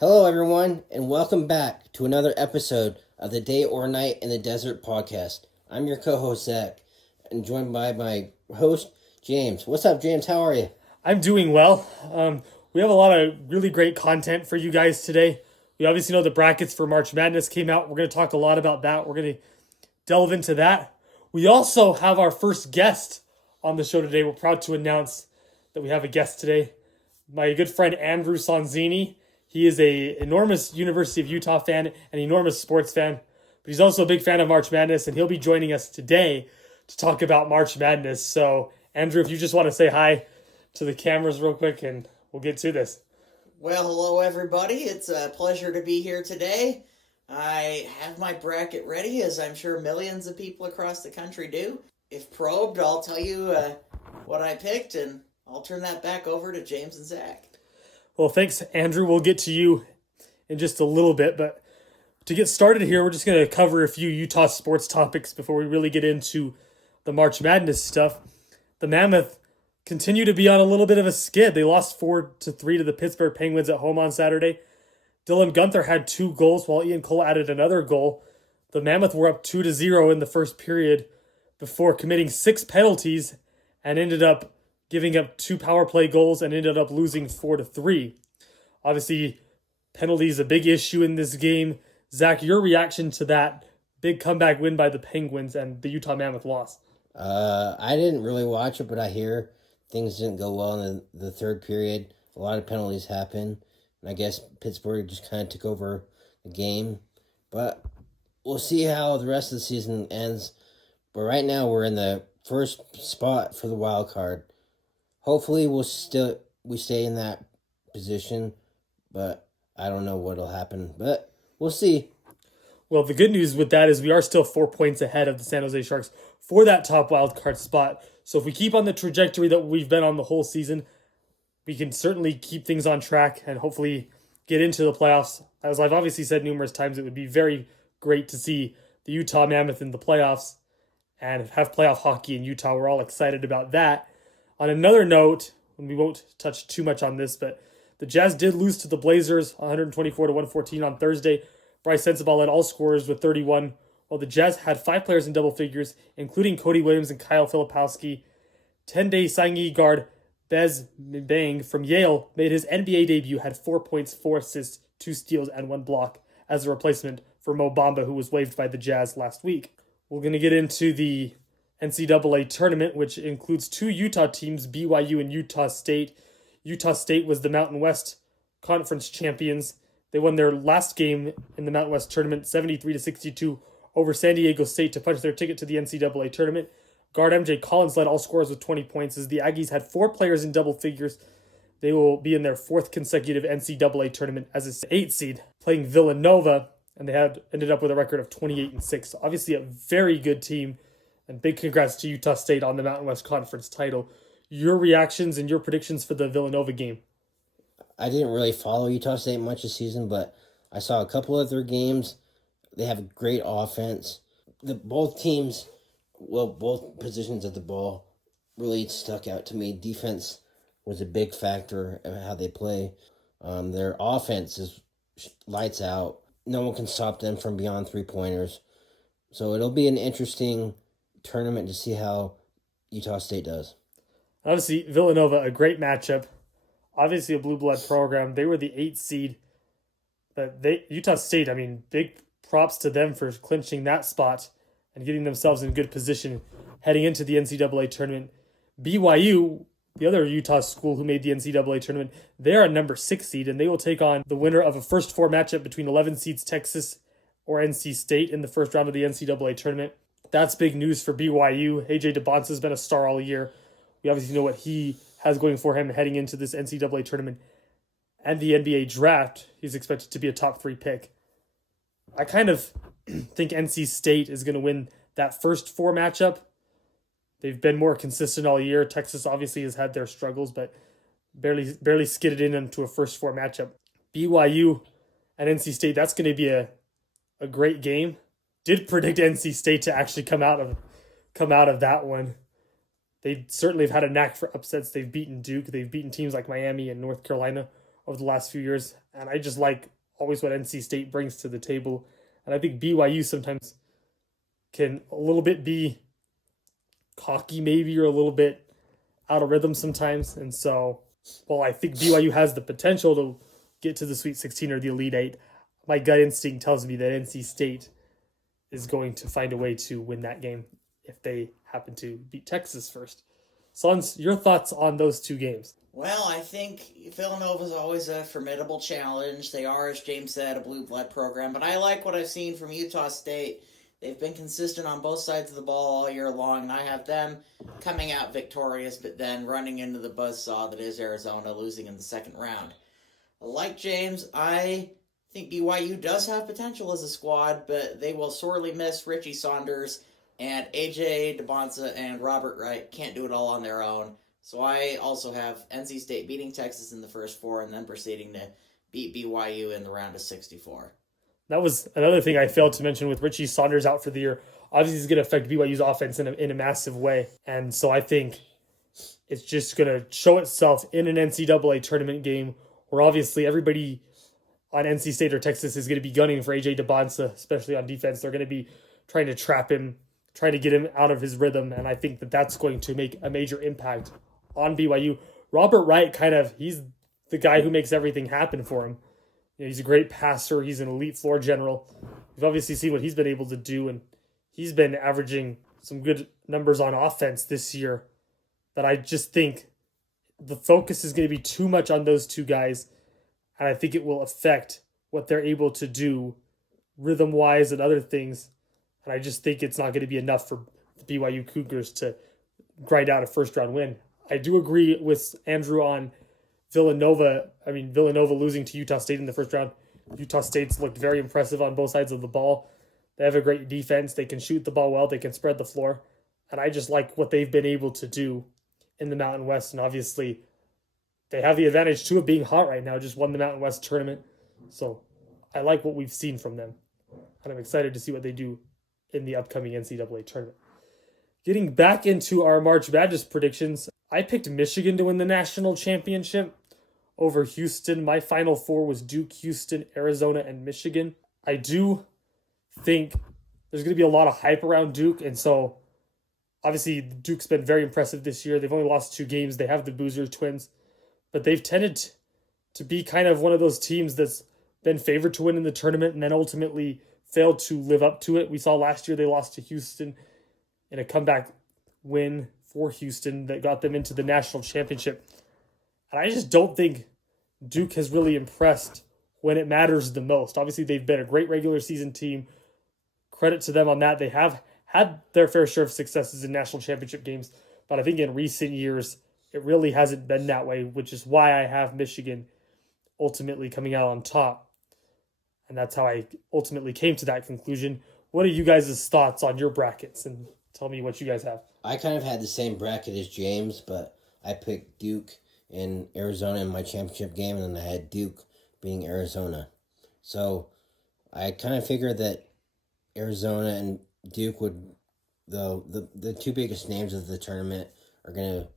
Hello, everyone, and welcome back to another episode of the Day or Night in the Desert podcast. I'm your co host, Zach, and joined by my host, James. What's up, James? How are you? I'm doing well. We have a lot of really great content for you guys today. We obviously know the brackets for March Madness came out. We're going to talk a lot about that. We're going to delve into that. We also have our first guest on the show today. We're proud to announce that we have a guest today. My good friend Andrew Sonzini. He is a enormous University of Utah fan, an enormous sports fan, but he's also a big fan of March Madness, and he'll be joining us today to talk about March Madness. So, Andrew, if you just want to say hi to the cameras real quick, and we'll get to this. Well, hello everybody. It's a pleasure to be here today. I have my bracket ready, as I'm sure millions of people across the country do. If probed, I'll tell you what I picked, and I'll turn that back over to James and Zach. Well, thanks, Andrew. We'll get to you in just a little bit, but to get started here, we're just going to cover a few Utah sports topics before we really get into the March Madness stuff. The Mammoth continue to be on a little bit of a skid. They lost 4-3 to the Pittsburgh Penguins at home on Saturday. Dylan Gunther had 2 goals while Ian Cole added another goal. The Mammoth were up 2-0 in the first period before committing 6 penalties and ended up giving up 2 power play goals and ended up losing 4-3. Obviously, penalties a big issue in this game. Zach, your reaction to that big comeback win by the Penguins and the Utah Mammoth loss? I didn't really watch it, but I hear things didn't go well in the third period. A lot of penalties happened, and I guess Pittsburgh just kind of took over the game. But we'll see how the rest of the season ends. But right now, we're in the first spot for the wild card. Hopefully, we stay in that position, but I don't know what'll happen. But we'll see. Well, the good news with that is we are still 4 points ahead of the San Jose Sharks for that top wildcard spot. So if we keep on the trajectory that we've been on the whole season, we can certainly keep things on track and hopefully get into the playoffs. As I've obviously said numerous times, it would be very great to see the Utah Mammoth in the playoffs and have playoff hockey in Utah. We're all excited about that. On another note, and we won't touch too much on this, but the Jazz did lose to the Blazers 124-114 on Thursday. Bryce Sensabaugh led all scorers with 31, while the Jazz had 5 players in double figures, including Cody Williams and Kyle Filipowski. 10-day Saingi guard Bez Mbang from Yale made his NBA debut, had 4 points, 4 assists, 2 steals, and 1 block as a replacement for Mo Bamba, who was waived by the Jazz last week. We're going to get into the NCAA tournament, which includes 2 Utah teams, BYU and Utah State. Utah State was the Mountain West Conference champions. They won their last game in the Mountain West tournament 73-62 over San Diego State to punch their ticket to the NCAA tournament. Guard MJ Collins led all scorers with 20 points as the Aggies had 4 players in double figures. They will be in their 4th consecutive NCAA tournament as an 8 seed, playing Villanova, and they had ended up with a record of 28-6. Obviously a very good team, and big congrats to Utah State on the Mountain West Conference title. Your reactions and your predictions for the Villanova game? I didn't really follow Utah State much this season, but I saw a couple of their games. They have a great offense. Both teams, both positions of the ball really stuck out to me. Defense was a big factor of how they play. Their offense is lights out. No one can stop them from beyond 3-pointers. So it'll be an interesting tournament to see how Utah State does. Obviously, Villanova, a great matchup. Obviously, a blue blood program. They were the 8th seed. But Utah State, big props to them for clinching that spot and getting themselves in good position heading into the NCAA tournament. BYU, the other Utah school who made the NCAA tournament, they're a number 6 seed, and they will take on the winner of a first 4 matchup between 11 seeds Texas or NC State in the first round of the NCAA tournament. That's big news for BYU. AJ DeBonce has been a star all year. We obviously know what he has going for him heading into this NCAA tournament and the NBA draft. He's expected to be a top 3 pick. I kind of think NC State is going to win that first 4 matchup. They've been more consistent all year. Texas obviously has had their struggles, but barely skidded into a first 4 matchup. BYU and NC State, that's going to be a great game. Did predict NC State to actually come out of that one. They certainly have had a knack for upsets. They've beaten Duke. They've beaten teams like Miami and North Carolina over the last few years. And I just like always what NC State brings to the table. And I think BYU sometimes can a little bit be cocky maybe, or a little bit out of rhythm sometimes. And so, while I think BYU has the potential to get to the Sweet 16 or the Elite 8, my gut instinct tells me that NC State is going to find a way to win that game if they happen to beat Texas first. Sons, your thoughts on those two games? Well, I think Villanova is always a formidable challenge. They are, as James said, a blue blood program, but I like what I've seen from Utah State. They've been consistent on both sides of the ball all year long, and I have them coming out victorious, but then running into the buzzsaw that is Arizona, losing in the second round. Like James, I think BYU does have potential as a squad, but they will sorely miss Richie Saunders, and AJ DeBonsa and Robert Wright can't do it all on their own. So I also have NC State beating Texas in the first four and then proceeding to beat BYU in the round of 64. That was another thing I failed to mention with Richie Saunders out for the year. Obviously, it's going to affect BYU's offense in a massive way. And so I think it's just going to show itself in an NCAA tournament game where obviously everybody on NC State or Texas is going to be gunning for AJ DeBonsa, especially on defense. They're going to be trying to trap him, trying to get him out of his rhythm. And I think that that's going to make a major impact on BYU. Robert Wright he's the guy who makes everything happen for him. You know, he's a great passer. He's an elite floor general. We've obviously seen what he's been able to do, and he's been averaging some good numbers on offense this year. That I just think the focus is going to be too much on those two guys, and I think it will affect what they're able to do rhythm-wise and other things. And I just think it's not going to be enough for the BYU Cougars to grind out a first-round win. I do agree with Andrew on Villanova. I mean, Villanova losing to Utah State in the first round. Utah State's looked very impressive on both sides of the ball. They have a great defense. They can shoot the ball well. They can spread the floor. And I just like what they've been able to do in the Mountain West. And obviously, they have the advantage, too, of being hot right now. Just won the Mountain West tournament. So I like what we've seen from them. And I'm excited to see what they do in the upcoming NCAA tournament. Getting back into our March Madness predictions, I picked Michigan to win the national championship over Houston. My final four was Duke, Houston, Arizona, and Michigan. I do think there's going to be a lot of hype around Duke, and so obviously Duke's been very impressive this year. They've only lost 2 games. They have the Boozer twins, but they've tended to be kind of one of those teams that's been favored to win in the tournament and then ultimately failed to live up to it. We saw last year they lost to Houston in a comeback win for Houston that got them into the national championship. And I just don't think Duke has really impressed when it matters the most. Obviously, they've been a great regular season team. Credit to them on that. They have had their fair share of successes in national championship games, but I think in recent years, it really hasn't been that way, which is why I have Michigan ultimately coming out on top. And that's how I ultimately came to that conclusion. What are you guys' thoughts on your brackets? And tell me what you guys have. I kind of had the same bracket as James, but I picked Duke and Arizona in my championship game, and then I had Duke beating Arizona. So I kind of figured that Arizona and Duke would, the two biggest names of the tournament, are going to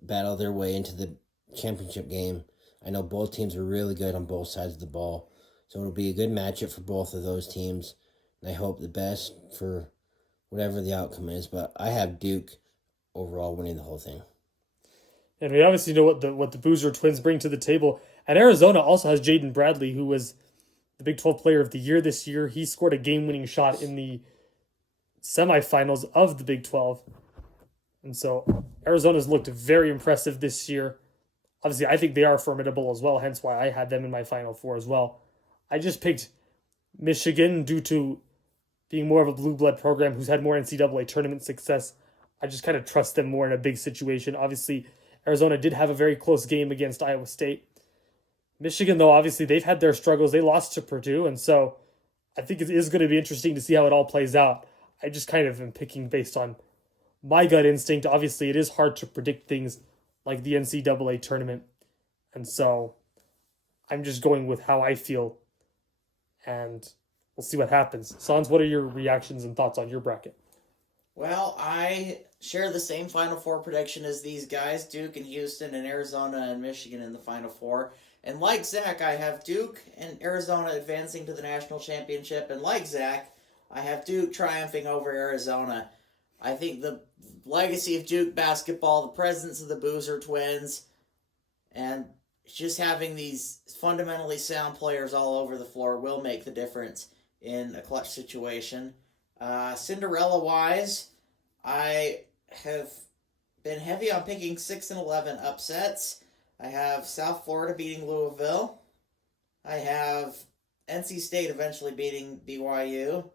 battle their way into the championship game. I know both teams are really good on both sides of the ball, so it'll be a good matchup for both of those teams. And I hope the best for whatever the outcome is, but I have Duke overall winning the whole thing. And we obviously know what the Boozer twins bring to the table. And Arizona also has Jaden Bradley, who was the Big 12 Player of the Year this year. He scored a game-winning shot in the semifinals of the Big 12. And so Arizona's looked very impressive this year. Obviously, I think they are formidable as well, hence why I had them in my Final Four as well. I just picked Michigan due to being more of a blue blood program who's had more NCAA tournament success. I just kind of trust them more in a big situation. Obviously, Arizona did have a very close game against Iowa State. Michigan, though, obviously, they've had their struggles. They lost to Purdue, and so I think it is going to be interesting to see how it all plays out. I just kind of am picking based on my gut instinct. Obviously, it is hard to predict things like the NCAA tournament, and so I'm just going with how I feel, and we'll see what happens. Sans, what are your reactions and thoughts on your bracket? Well, I share the same Final Four prediction as these guys, Duke and Houston and Arizona and Michigan in the Final Four. And like Zach, I have Duke and Arizona advancing to the national championship. And like Zach, I have Duke triumphing over Arizona. I think the legacy of Duke basketball, the presence of the Boozer twins, and just having these fundamentally sound players all over the floor will make the difference in a clutch situation. Cinderella-wise, I have been heavy on picking 6 and 11 upsets. I have South Florida beating Louisville. I have NC State eventually beating BYU.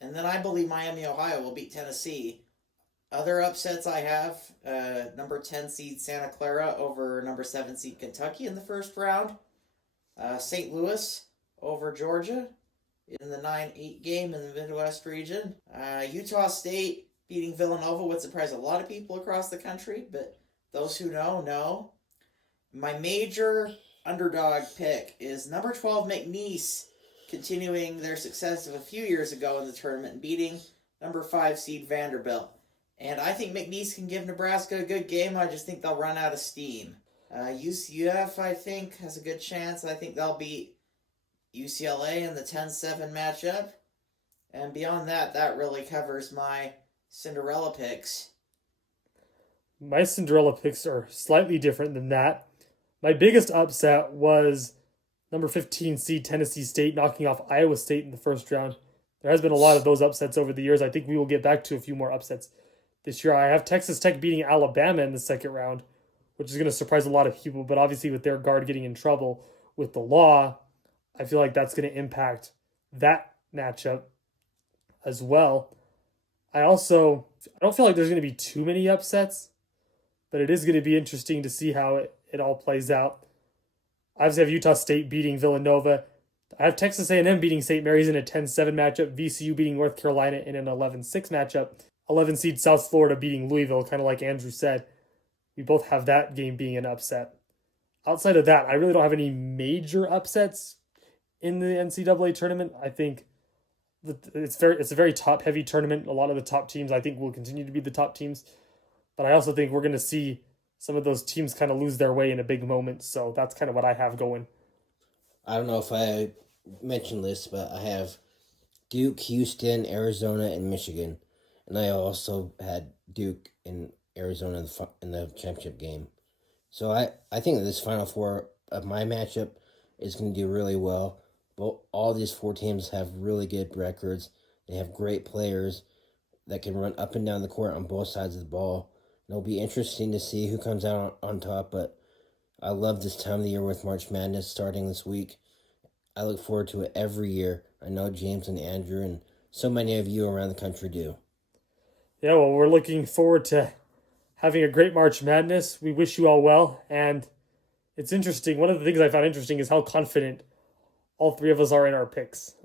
And then I believe Miami, Ohio will beat Tennessee. Other upsets I have, number 10 seed Santa Clara over number 7 seed Kentucky in the first round. St. Louis over Georgia in the 9-8 game in the Midwest region. Utah State beating Villanova would surprise a lot of people across the country, but those who know. My major underdog pick is number 12 McNeese, continuing their success of a few years ago in the tournament and beating number 5 seed Vanderbilt. And I think McNeese can give Nebraska a good game. I just think they'll run out of steam. UCF, I think, has a good chance. I think they'll beat UCLA in the 10-7 matchup. And beyond that, that really covers my Cinderella picks. My Cinderella picks are slightly different than that. My biggest upset was number 15 seed Tennessee State knocking off Iowa State in the first round. There has been a lot of those upsets over the years. I think we will get back to a few more upsets this year. I have Texas Tech beating Alabama in the second round, which is going to surprise a lot of people. But obviously with their guard getting in trouble with the law, I feel like that's going to impact that matchup as well. I don't feel like there's going to be too many upsets, but it is going to be interesting to see how it all plays out. I obviously have Utah State beating Villanova. I have Texas A&M beating St. Mary's in a 10-7 matchup, VCU beating North Carolina in an 11-6 matchup, 11 seed South Florida beating Louisville, kind of like Andrew said. We both have that game being an upset. Outside of that, I really don't have any major upsets in the NCAA tournament. I think it's a very top-heavy tournament. A lot of the top teams, I think, will continue to be the top teams. But I also think we're going to see some of those teams kind of lose their way in a big moment. So that's kind of what I have going. I don't know if I mentioned this, but I have Duke, Houston, Arizona, and Michigan. And I also had Duke and Arizona in the championship game. So I think that this Final Four of my matchup is going to do really well. All these 4 teams have really good records. They have great players that can run up and down the court on both sides of the ball. It'll be interesting to see who comes out on top, but I love this time of the year with March Madness starting this week. I look forward to it every year. I know James and Andrew and so many of you around the country do. Yeah, well, we're looking forward to having a great March Madness. We wish you all well, and it's interesting. One of the things I found interesting is how confident all 3 of us are in our picks.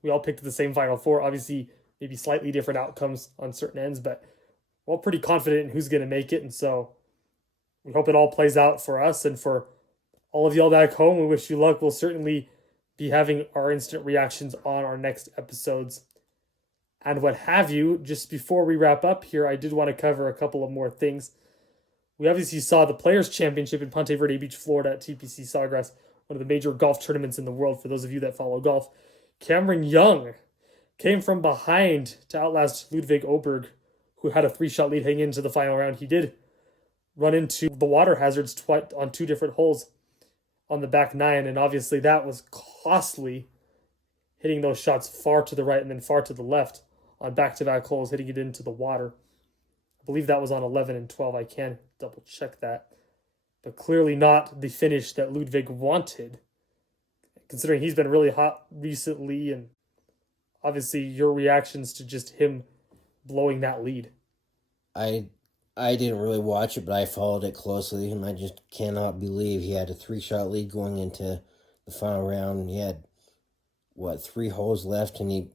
We all picked the same Final Four, obviously maybe slightly different outcomes on certain ends, but we're all pretty confident in who's going to make it, and so we hope it all plays out for us and for all of y'all back home. We wish you luck. We'll certainly be having our instant reactions on our next episodes and what have you. Just before we wrap up here, I did want to cover a couple of more things. We obviously saw the Players' Championship in Ponte Verde Beach, Florida at TPC Sawgrass, one of the major golf tournaments in the world for those of you that follow golf. Cameron Young came from behind to outlast Ludwig Oberg, who had a 3-shot lead heading into the final round. He did run into the water hazards on 2 different holes on the back 9, and obviously that was costly, hitting those shots far to the right and then far to the left on back-to-back holes, hitting it into the water. I believe that was on 11 and 12. I can double check that. But clearly not the finish that Ludwig wanted, considering he's been really hot recently, and obviously your reactions to just him blowing that lead. I didn't really watch it, but I followed it closely, and I just cannot believe he had a 3-shot lead going into the final round. He had, 3 holes left, and he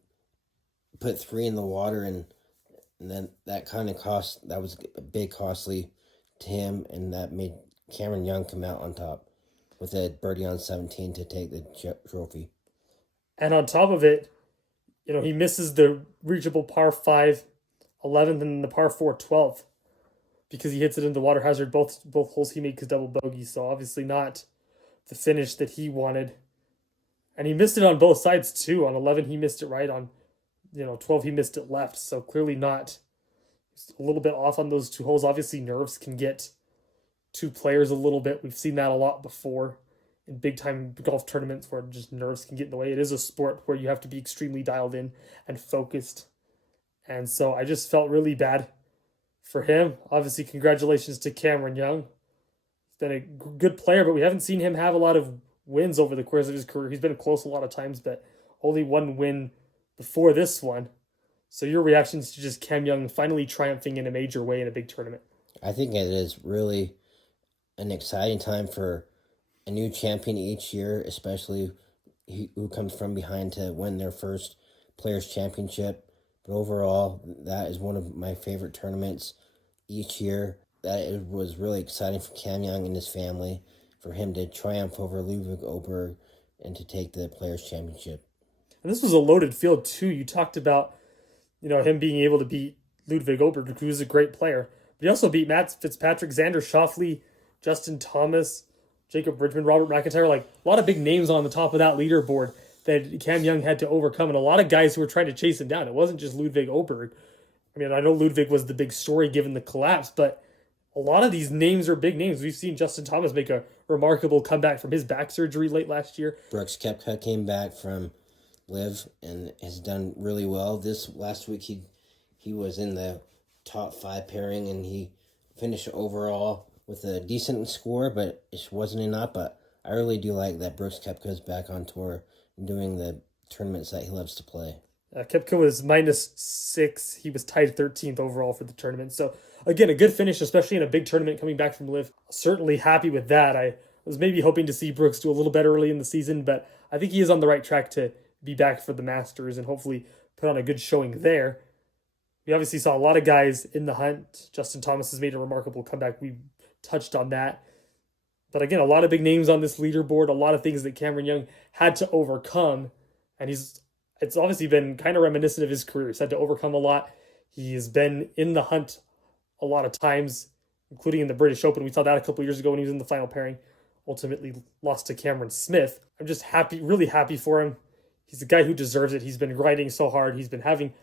put 3 in the water, and then that kind of that was a big costly to him, and that made Cameron Young come out on top with a birdie on 17 to take the trophy. And on top of it, he misses the reachable par 5 11th and the par 4 12th because he hits it into water hazard. Both holes he made his double bogey, so obviously not the finish that he wanted. And he missed it on both sides too. On 11, he missed it right. On 12, he missed it left. So clearly not a little bit off on those two holes. Obviously, nerves can get two players a little bit. We've seen that a lot before in big time golf tournaments where just nerves can get in the way. It is a sport where you have to be extremely dialed in and focused. And so I just felt really bad for him. Obviously, congratulations to Cameron Young. He's been a good player, but we haven't seen him have a lot of wins over the course of his career. He's been close a lot of times, but only one win before this one. So your reactions to just Cam Young finally triumphing in a major way in a big tournament? I think it is really an exciting time for a new champion each year, especially who comes from behind to win their first Players' Championship. But overall, that is one of my favorite tournaments each year. That it was really exciting for Cam Young and his family, for him to triumph over Ludwig Oberg and to take the Players' Championship. And this was a loaded field too. You talked about, him being able to beat Ludwig Oberg, who was a great player. But he also beat Matt Fitzpatrick, Xander Schauffele, Justin Thomas, Jacob Bridgman, Robert McIntyre. Like a lot of big names on the top of that leaderboard that Cam Young had to overcome, and a lot of guys who were trying to chase him down. It wasn't just Ludwig Oberg. I mean, I know Ludwig was the big story given the collapse, but a lot of these names are big names. We've seen Justin Thomas make a remarkable comeback from his back surgery late last year. Brooks Koepka came back from Live and has done really well. This last week he was in the top 5 pairing, and he finished overall with a decent score, but it wasn't enough. But I really do like that Brooks Koepka is back on tour and doing the tournaments that he loves to play. Koepka was -6. He was tied 13th overall for the tournament. So, again, a good finish, especially in a big tournament coming back from Live. Certainly happy with that. I was maybe hoping to see Brooks do a little better early in the season, but I think he is on the right track to be back for the Masters and hopefully put on a good showing there. We obviously saw a lot of guys in the hunt. Justin Thomas has made a remarkable comeback. We touched on that. But again, a lot of big names on this leaderboard, a lot of things that Cameron Young had to overcome. And it's obviously been kind of reminiscent of his career. He's had to overcome a lot. He has been in the hunt a lot of times, including in the British Open. We saw that a couple years ago when he was in the final pairing. Ultimately lost to Cameron Smith. I'm just happy, really happy for him. He's a guy who deserves it. He's been grinding so hard. He's been having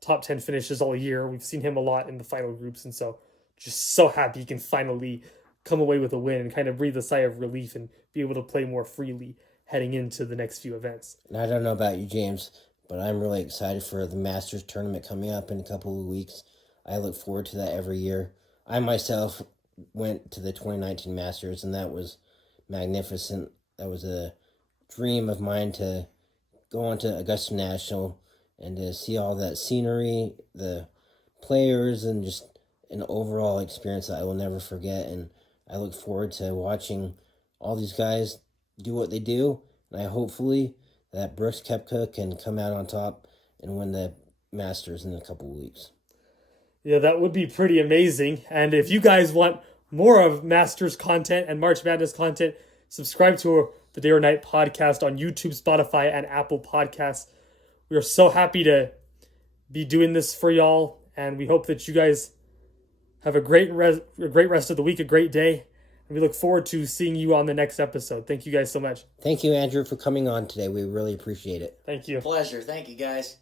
top 10 finishes all year. We've seen him a lot in the final groups. And so just so happy he can finally come away with a win and kind of breathe a sigh of relief and be able to play more freely heading into the next few events. And I don't know about you, James, but I'm really excited for the Masters tournament coming up in a couple of weeks. I look forward to that every year. I myself went to the 2019 Masters, and that was magnificent. That was a dream of mine to go on to Augusta National and to see all that scenery, the players, and just an overall experience that I will never forget. And I look forward to watching all these guys do what they do. And I hopefully that Brooks Koepka can come out on top and win the Masters in a couple of weeks. Yeah, that would be pretty amazing. And if you guys want more of Masters content and March Madness content, subscribe to the Day or Night podcast on YouTube, Spotify, and Apple Podcasts. We are so happy to be doing this for y'all, and we hope that you guys have a great rest of the week, a great day, and we look forward to seeing you on the next episode. Thank you guys so much. Thank you, Andrew, for coming on today. We really appreciate it. Thank you. Pleasure. Thank you, guys.